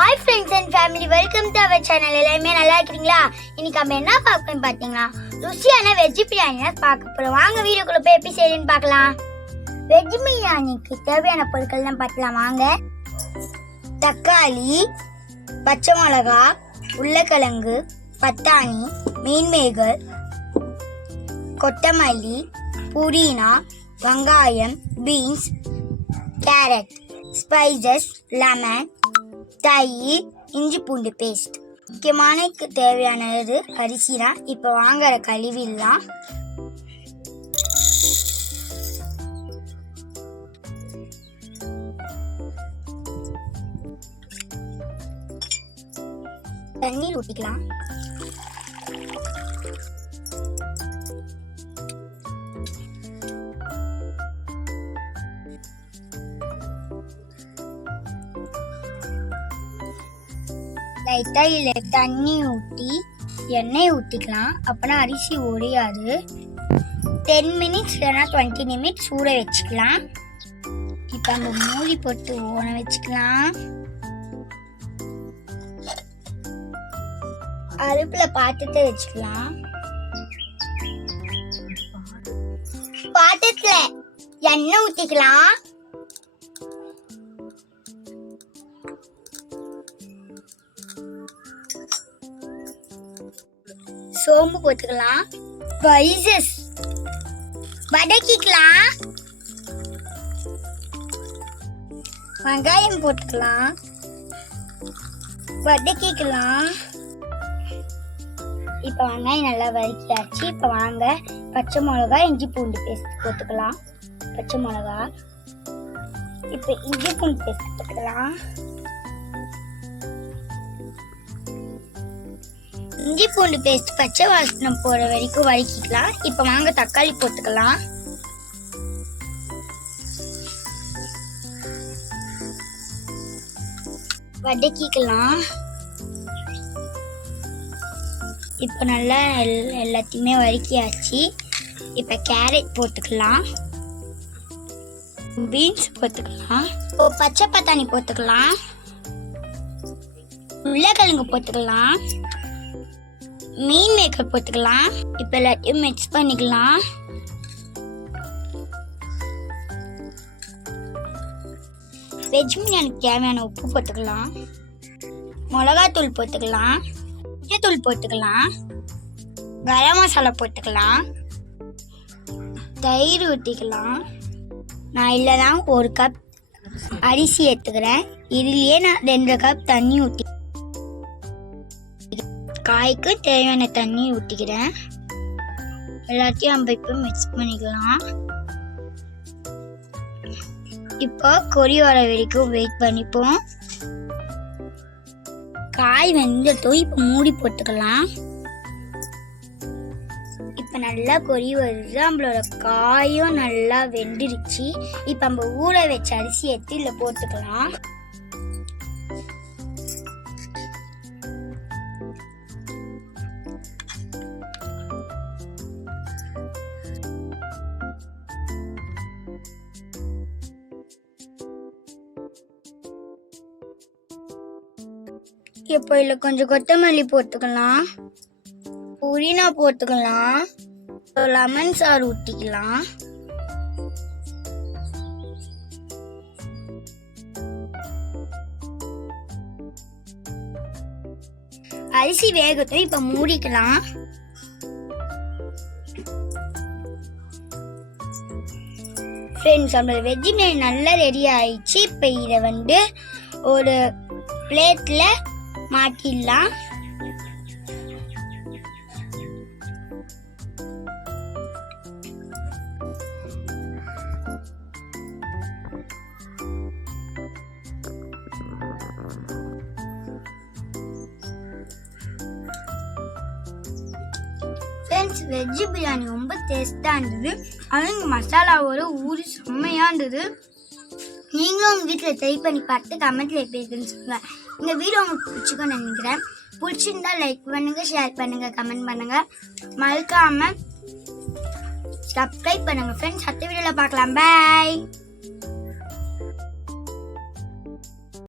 Hi friends and family, welcome to our channel. எல்லாமே நல்லா இருக்கீங்களா? இன்னைக்கு நம்ம என்ன பார்க்கணும் பாத்தீங்களா? ருசியான வெஜ் பிரியாணி பார்க்க போறோம். வாங்க வீடியோக்குள்ள போய் எப்படி செய்யணும்னு பார்க்கலாம். வெஜ் பிரியாணிக்கு தேவையான பொருட்கள் எல்லாம் பார்க்கலாம் வாங்க. தக்காளி, பச்சை மிளகாய், உருளைக்கிழங்கு, பட்டாணி, மீன்மேகர், கொத்தமல்லி, புதினா, வெங்காயம், பீன்ஸ், கேரட், ஸ்பைசஸ், லெமன், தயிர், இஞ்சி பூண்டு பேஸ்ட். முக்கியமான தேவையானது அரிசி தான். இப்போ வாங்குற கழுவிடலாம். தண்ணீர் ஊற்றிக்கலாம். லைட்டா இல்லை தண்ணி ஊற்றி எண்ணெய் ஊற்றிக்கலாம். அப்போனா அரிசி உடையாது. 10 minutes இல்லைனா 20 minutes ஊற வச்சுக்கலாம். இப்போ அங்கே மூடி போட்டு ஊற வச்சுக்கலாம். அடுப்பில் பாத்திரத்தை வச்சுக்கலாம். பாத்திரத்தில் எண்ணெய் ஊற்றிக்கலாம். சோம்பு போட்டுக்கலாம். ஸ்பைசஸ் வதக்கிக்கலாம். வெங்காயம் போட்டுக்கலாம். வதக்கிக்கலாம். இப்போ வெங்காயம் நல்லா வதக்கியாச்சு. இப்போ வாங்க பச்சை மிளகா, இஞ்சி பூண்டு பேஸ்ட் போட்டுக்கலாம். பச்சை மிளகா, இப்போ இஞ்சி பூண்டு பேஸ்ட் போட்டுக்கலாம். இஞ்சி பூண்டு பேஸ்ட் பச்சை வாசனை போற வரைக்கும் வதக்கிக்கலாம். இப்போ வாங்க தக்காளி போட்டுக்கலாம். வதக்கிக்கலாம். இப்போ நல்லா எல்லாத்தையுமே வதக்கியாச்சு. இப்போ கேரட் போட்டுக்கலாம். பீன்ஸ் போட்டுக்கலாம். இப்போ பச்சை பட்டாணி போட்டுக்கலாம். உருளைக்கிழங்கு போட்டுக்கலாம். மீன் மேக்கர் போட்டுக்கலாம். இப்போ எல்லாத்தையும் மிக்ஸ் பண்ணிக்கலாம். வெஜ் பிரியாணிக்கு தேவையான உப்பு போட்டுக்கலாம். மிளகாத்தூள் போட்டுக்கலாம். மஞ்சத்தூள் போட்டுக்கலாம். கரம் மசாலா போட்டுக்கலாம். தயிர் ஊற்றிக்கலாம். நான் இதில் தான் 1 கப் அரிசி எடுத்துக்கிறேன். இதுலேயே நான் 2 கப் தண்ணி ஊற்றி காய்க்கு தேவையான தண்ணி ஊற்றிக்கிறேன். எல்லாத்தையும் நம்ம இப்போ மிக்ஸ் பண்ணிக்கலாம். இப்போ கொதி வர வரைக்கும் வெயிட் பண்ணிப்போம். காய் வெந்ததும் இப்போ மூடி போட்டுக்கலாம். இப்போ நல்லா கொதி வருது. நம்மளோட காயும் நல்லா வெந்துருச்சு. இப்போ நம்ம ஊற வச்ச அரிசி எடுத்து இதில் போட்டுக்கலாம். இப்போ இதில் கொஞ்சம் கொத்தமல்லி போட்டுக்கலாம். புதினா போட்டுக்கலாம். லெமன் சாறு ஊற்றிக்கலாம். அரிசி வேகட்டும். இப்போ மூடிக்கலாம். ஃப்ரெண்ட்ஸ், நம்மளோட வெஜ் பிரியாணி நல்லா ரெடி ஆயிடுச்சு. இப்போ இதை ஒரு பிளேட்ல மாட்டிடலாம். ஃப்ரெண்ட்ஸ் வெஜ் பிரியாணி ரொம்ப டேஸ்ட்டாக இருந்தது. அதுவும் இங்கே மசாலாவோட ஊறி செம்மையாக இருந்தது. நீங்களும் உங்கள் வீட்டில் ட்ரை பண்ணி பார்த்து கமெண்ட்டில் எப்படி இருக்குன்னு சொல்லுங்கள். இந்த வீடியோ உங்களுக்கு பிடிச்சிக்கோன்னு நினைக்கிறேன். பிடிச்சிருந்தா லைக் பண்ணுங்கள், ஷேர் பண்ணுங்கள், கமெண்ட் பண்ணுங்கள். மறக்காமல் சப்ஸ்கிரைப் பண்ணுங்கள் ஃப்ரெண்ட்ஸ். அடுத்த வீடியோவில் பார்க்கலாம். பாய்.